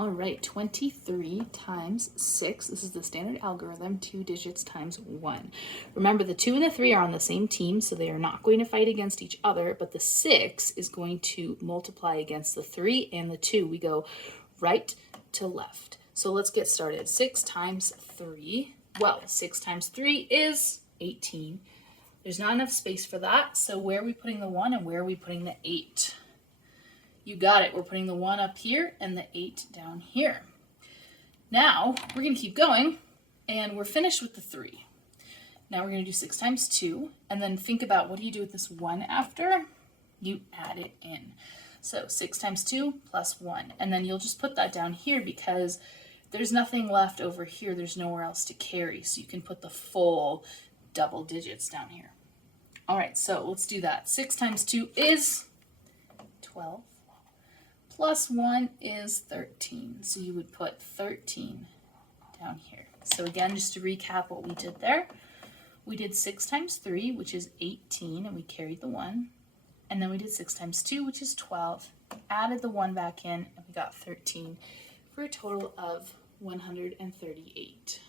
All right, 23 times 6. This is the standard algorithm, 2 digits times 1. Remember, the 2 and the 3 are on the same team, so they are not going to fight against each other, but the 6 is going to multiply against the 3 and the 2. We go right to left. So let's get started. 6 times 3. Well, 6 times 3 is 18. There's not enough space for that, so where are we putting the 1 and where are we putting the 8? You got it. We're putting the 1 up here and the 8 down here. Now, we're going to keep going, and we're finished with the 3. Now we're going to do 6 times 2, and then think about what do you do with this 1 after? You add it in. So 6 times 2 plus 1, and then you'll just put that down here because there's nothing left over here. There's nowhere else to carry, so you can put the full double digits down here. All right, so let's do that. 6 times 2 is 12. Plus 1 is 13, so you would put 13 down here. So again, just to recap what we did there, we did 6 times 3, which is 18, and we carried the 1. And then we did 6 times 2, which is 12, added the 1 back in, and we got 13 for a total of 138.